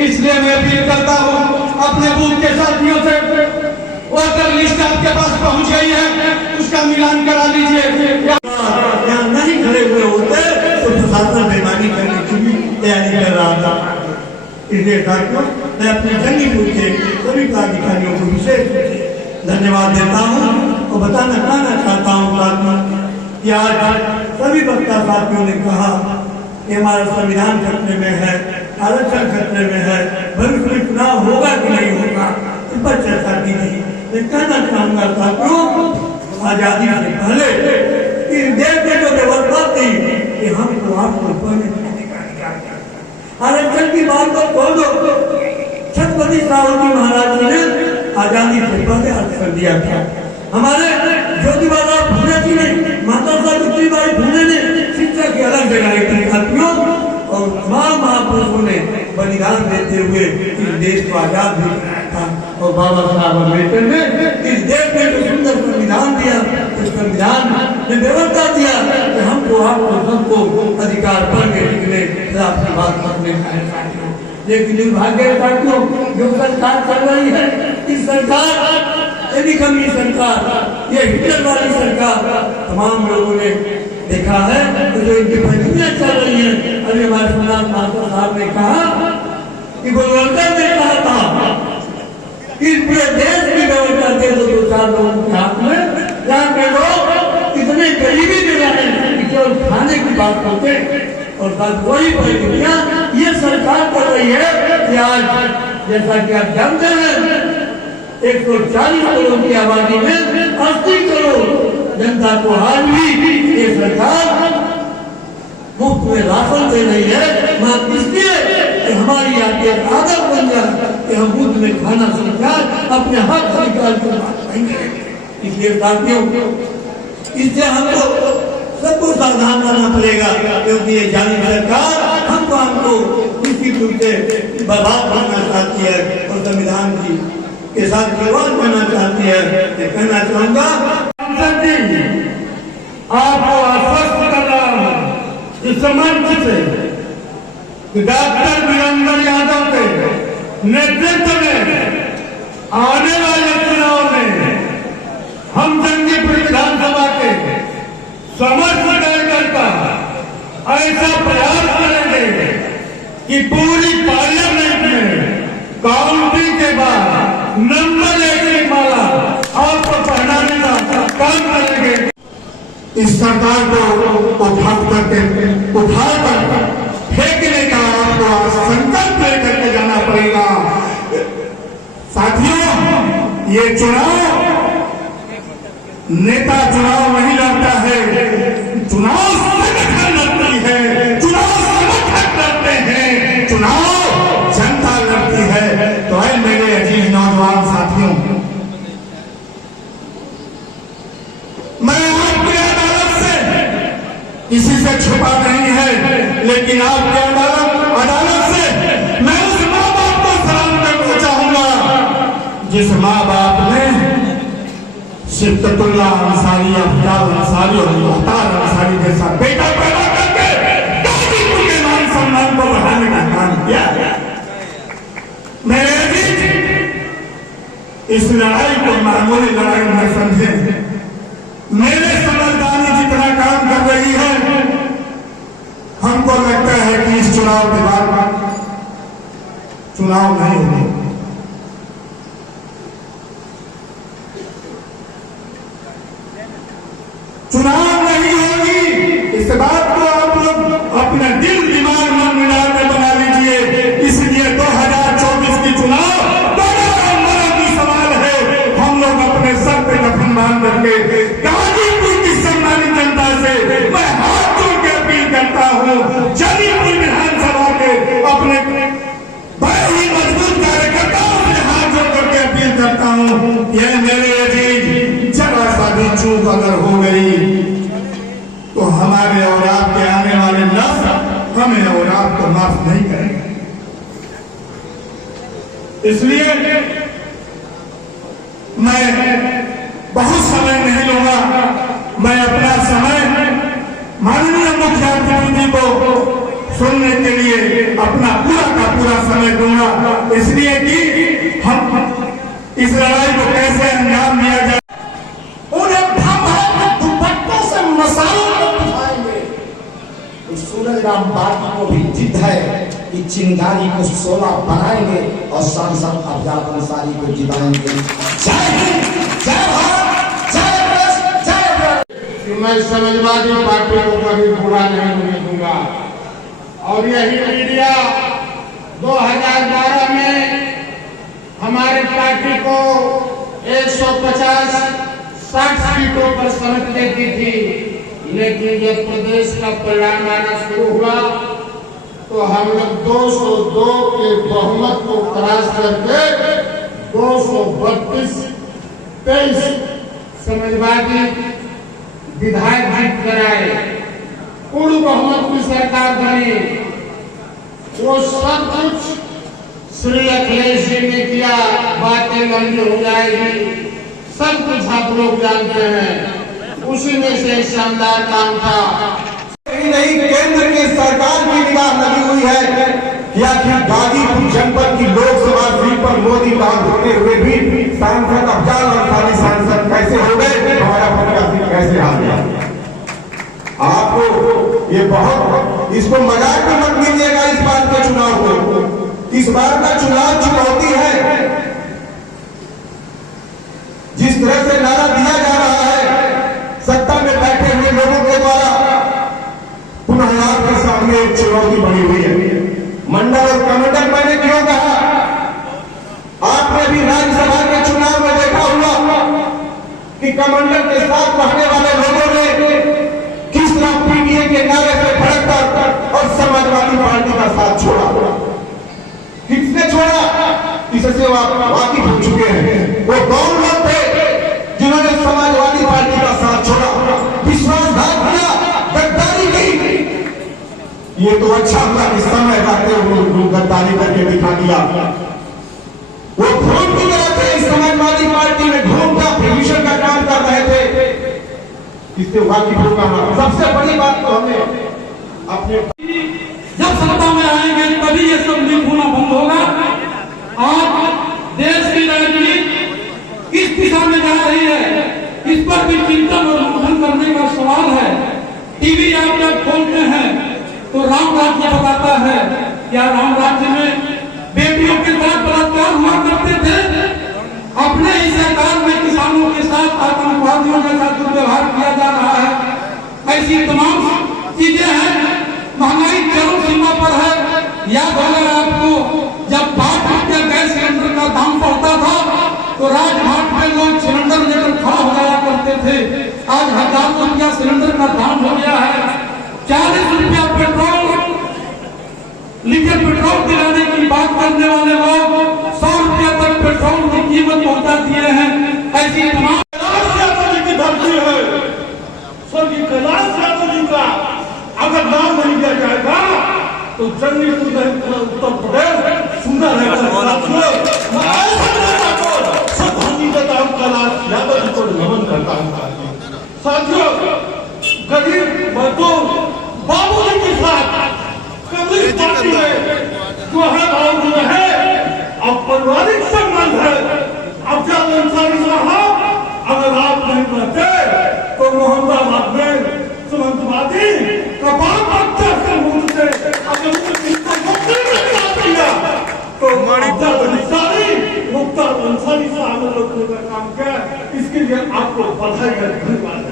इसलिए मैं अपील करता हूँ अपने बूथ के साथियों से, वोटर लिस्ट आपके पास पहुंच गई है, उसका मिलान करा लीजिए। यहाँ नहीं खड़े हुए होते तो प्रशासन बेईमानी करने की भी तैयारी कर रहा था। इसलिए साथियों मैं अपने जंगीपुर के सभी पदाधिकारियों को विशेष धन्यवाद देता हूँ और कहना चाहता हूँ साथियों कि आज सभी वक्ता साथियों ने कहा कि हमारा संविधान खतरे में है, आरक्षण खतरे में है, भविष्य में चुनाव होगा कि नहीं होगा, इस पर चर्चा की थी। मैं कहना चाहूंगा साथियों, आजादी से पहले इस देश में जो व्यवस्था थी कि हमको आपको पढ़ने लिखने का अधिकार था। आरक्षण की बात तो छोड़ दो, छत्रपति शिवाजी महाराज जी ने आजादी से पहले आरक्षण दिया था। हमारे ज्योतिबा फुले जी ने, माता सावित्रीबाई फुले ने शिक्षा की अलग जगह थी साथियों, और तमाम महापुरुषों ने बलिदान देते हुए इस देश को आजाद भी कराया था। और बाबा साहब अम्बेडकर ने इस देश में जो सुंदर संविधान दिया, इस संविधान ने व्यवस्था दिया कि हमको आपको सबको अधिकार पढ़ने लिखने आपकी बात करने का। लेकिन दुर्भाग्य साथियों, जो सरकार चल रही है, इस सरकार यदि कमी सरकार, ये हिटलर वाली सरकार, तमाम लोगों ने देखा है तो जो इनकी परिस्थितियां चल रही है। अभी हमारे सोमनाथ मास्टर साहब ने कहा कि गोलवलकर ने कहा था कि पूरे देश की व्यवस्था दे दो 2-4 लोगों के हाथ में, जहाँ के लोग इतने गरीबी में रहे कि केवल खाने की बात करते, और साथ वही परिस्थितियां ये सरकार कर रही है कि आज जैसा कि आप जानते हैं 140 करोड़ की आबादी में 80 करोड़ जनता को आज भी ये सरकार मुफ्त में राशन दे रही है, मात्र इसलिए कि हमारी आपकी आदत बन जाए कि हम मुफ्त में खाना सीख जाए, अपने हक अधिकार की बात नहीं करेंगे। इसलिए साथियों, इससे हमको सबको सावधान रहना पड़ेगा, क्योंकि ये जाली सरकार हमको किसी रूप से बर्बाद करना चाहती है और संविधान की के साथ खिलवाड़ करना चाहती है। मैं कहना चाहूंगा आपको आश्वस्त कर रहा हूं इस मंच से कि डॉक्टर वीरेंद्र यादव के नेतृत्व में आने वाले चुनाव में हम जंगीपुर विधानसभा के समस्त कार्यकर्ता ऐसा प्रयास करेंगे कि पूरी पार्लियामेंट में काउंटिंग के बाद नंबर 1 की माला आपको पहनाने का काम करेंगे। इस सरकार को उठाकर फेंकने का आपको संकल्प लेकर के जाना पड़ेगा। साथियों, ये चुनाव नेता चुनाव नहीं लड़ता है, चुनाव संगठन लड़ती है, चुनाव समर्थक लड़ते हैं, चुनाव जनता लड़ती है। तो है मेरे अजीज नौजवान साथियों, मैं आपकी अदालत से किसी से छुपा नहीं है, लेकिन आपकी अदालत से मैं उस माँ बाप को सलाम करना चाहूंगा जिस माँ बाप ने शिफ्तुल्लाह अंसारी, अफ्ताब अंसारी और मुख्तार अंसारी जैसा बेटा पैदा करके गाजीपुर के मान सम्मान को बढ़ाने का काम किया। मेरे इस लड़ाई को मामूली लड़ाई न समझे। मेरे समझदारी जितना काम कर रही है, हमको लगता है कि इस चुनाव के बाद चुनाव नहीं होगा। चुनाव नहीं होगी, इस बात को आप लोग अपना दिल दिमाग मन मिला कर बना लीजिए। इसलिए 2024 की चुनाव की सवाल है। हम लोग अपने सर पे कफन बांध करके गाजीपुर की सम्मानित जनता से मैं हाथ जोड़ के अपील करता हूँ, जलीपुर विधानसभा के अपने बड़े ही मजबूत कार्यकर्ताओं से हाथ जोड़ करके अपील करता हूँ, यह मेरे अजीज जरा सा भी चूक अगर हो गई तो हमारे और आपके आने वाले नस्ल हमें और आपको माफ नहीं करेंगे। इसलिए मैं बहुत समय नहीं लूंगा, मैं अपना समय माननीय मुख्यमंत्री जी को सुनने के लिए अपना पूरा का पूरा समय दूंगा, इसलिए कि हम इस लड़ाई को कैसे अंजाम दिया जाए। उन्हें भ्रम है कि दुपट्टों से मसालों को उठाएंगे। तो सूरज राम बागी को भी जिद है कि चिंगारी को 16 बनाएंगे और सांसद अफजाल अंसारी को जिताएंगे। जय हिंद, जय भारत, जय देश, जय भारत। मैं समाजवादी पार्टी को कभी बुरा नहीं होने दूंगा और यही मीडिया 2012 में हमारी पार्टी को 150-60 सीटों पर समझ देती थी, लेकिन जब प्रदेश का परिणाम आना शुरू हुआ तो हम लोग 202 के बहुमत को क्रॉस करके 232-23 समाजवादी विधायक जीत कर आए, पूर्ण बहुमत की सरकार बनी। वो सब कुछ श्री अखिलेश जी ने किया, बातें लंबी हो जाएगी, सब कुछ आप लोग जानते हैं, उसी में से शानदार काम था। नहीं, केंद्र की सरकार की निगाह लगी हुई है कि आखिर गाजीपुर जनपद की लोकसभा सीट पर मोदी बाग होते हुए भी सांसद अफजाल अंसारी सांसद कैसे हो गए, हमारा प्रत्याशी कैसे आ गया। आपको ये बहुत, इसको मजाक में मत लीजिएगा। इस बार के चुनाव को, इस बार का चुनाव चुनौती है। जिस तरह से नारा दिया जा रहा है सत्ता में बैठे हुए लोगों के द्वारा, पुनः आपके सामने एक चुनौती बनी हुई है। मंडल और कमंडल मैंने क्यों कहा, आपने भी राज्यसभा के चुनाव में देखा हुआ कि कमंडल के साथ रहने वाले लोगों ने किस तरह पीडीए के नारे से भड़ककर और समाजवादी पार्टी का साथ छोड़ा। किसने छोड़ा, इससे आप वाकिफ हो चुके हैं। वो कौन लोग थे जिन्होंने समाजवादी पार्टी का साथ छोड़ा, विश्वासघात किया, गद्दारी की। ये तो अच्छा हुआ कि समय रहते हुए गद्दारी करके दिखा दिया। वो भूल भी गए थे, इस समाजवादी पार्टी में घूमकर प्रभूषण का काम कर रहे थे। इससे वाकिफ होगा। सबसे बड़ी बात तो हमें अपने, जब सत्ता में आएंगे तभी ये सब लीक होना बंद होगा। आज देश की राजनीति किस दिशा में जा रही है, इस पर भी चिंतन और मंथन करने का सवाल है। टीवी आप जब खोलते हैं तो राम राज्य बताता है, क्या राम राज्य में बेटियों के साथ बलात्कार हुआ करते थे? अपने ही सरकार में किसानों के साथ आतंकवादियों के साथ दुर्व्यवहार किया जा रहा है। ऐसी तमाम चीजें हैं। महंगाई चरम सीमा पर है। याद होगा आपको, जब 5 रुपया गैस सिलेंडर का दाम पड़ता था तो राजघाट में लोग सिलेंडर लेकर खड़ा हो जाया करते थे। आज 1000 रुपया सिलेंडर का दाम हो गया है। 40 रुपया पेट्रोल, लीटर पेट्रोल दिलाने की बात करने वाले लोग 100 रुपया तक पेट्रोल की कीमत पहुंचा दिए हैं। ऐसी तमाम की धरती है, स्वर्गीय कैलाश यादव जी का अगर नाम नहीं लिया जाएगा तो जंगीपुर में उत्तर प्रदेश सुंदर रहेगा। श्रद्धांजलि देता हूँ कैलाश यादव जी को, नमन करता हूँ। साथियों, गरीब मजदूर बाबूजी के साथ कम्युनिस्ट पार्टी में जो है भाव है, अब पारिवारिक संबंध है। अफजाल अंसारी साहब अगर आप नहीं रहते तो मोहम्मदाबाद में सुमंतवादी कबाब बच्चा से मुझसे अगर तो अफजाल अंसारी, मुख्तार अंसारी साहब ने लोगों का काम किया। इसके लिए आपको बधाई है, धन्यवाद।